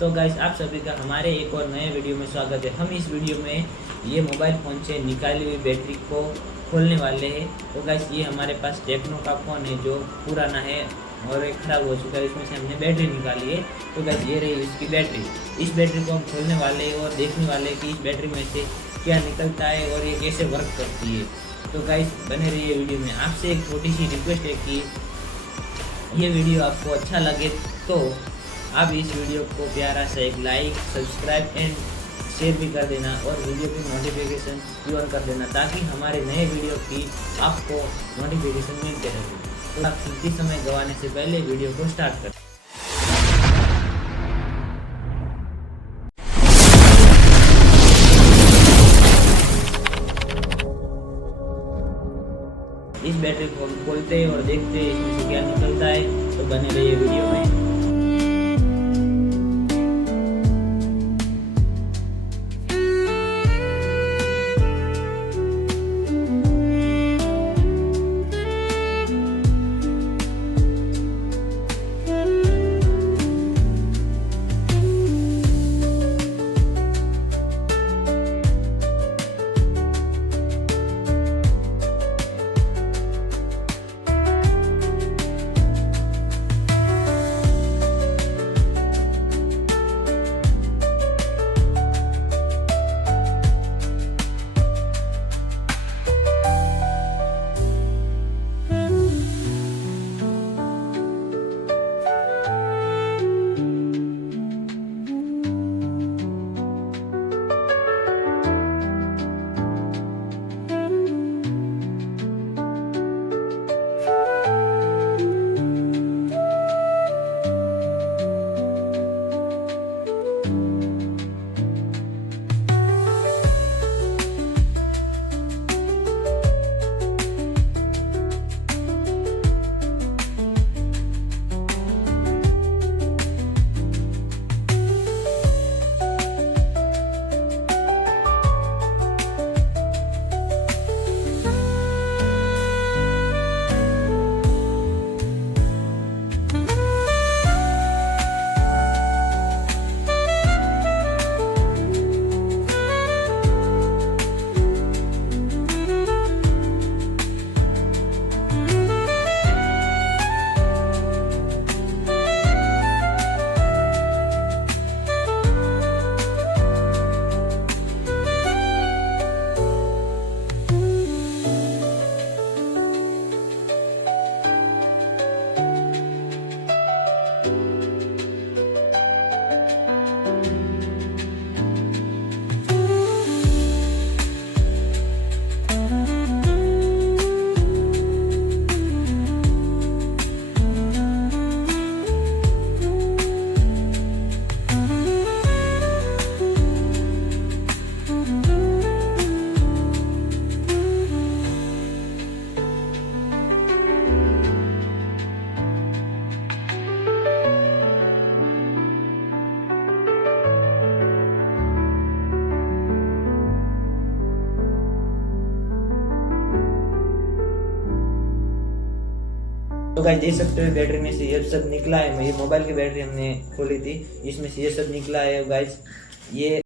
तो गाइस आप सभी का हमारे एक और नए वीडियो में स्वागत है। हम इस वीडियो में ये मोबाइल फ़ोन से निकाली हुई बैटरी को खोलने वाले हैं। तो गाइस ये हमारे पास टेक्नो का फ़ोन है जो पुराना है और ख़राब हो चुका है। इसमें से हमने बैटरी निकाली है। तो गाइस ये रही इसकी बैटरी। इस बैटरी को हम खोलने वाले हैं और देखने वाले हैं कि इस बैटरी में से क्या निकलता है और ये कैसे वर्क करती है। तो गाइस बने रहिए वीडियो में। आपसे एक छोटी सी रिक्वेस्ट है कि ये वीडियो आपको अच्छा लगे तो आप इस वीडियो को प्यारा सा एक लाइक, सब्सक्राइब एंड शेयर भी कर देना और वीडियो की नोटिफिकेशन भी ऑन कर देना ताकि हमारे नए वीडियो की आपको नोटिफिकेशन मिलते रहे। तो आप कीमती समय गंवाने से पहले वीडियो को स्टार्ट करें। इस बैटरी को हम खोलते हैं और देखते हैं इसमें से क्या निकलता है। तो बने रहिए वीडियो में। तो गाइस देख सकते हो बैटरी में से ये सब निकला है। ये मोबाइल की बैटरी हमने खोली थी, इसमें से ये सब निकला है गाइस। ये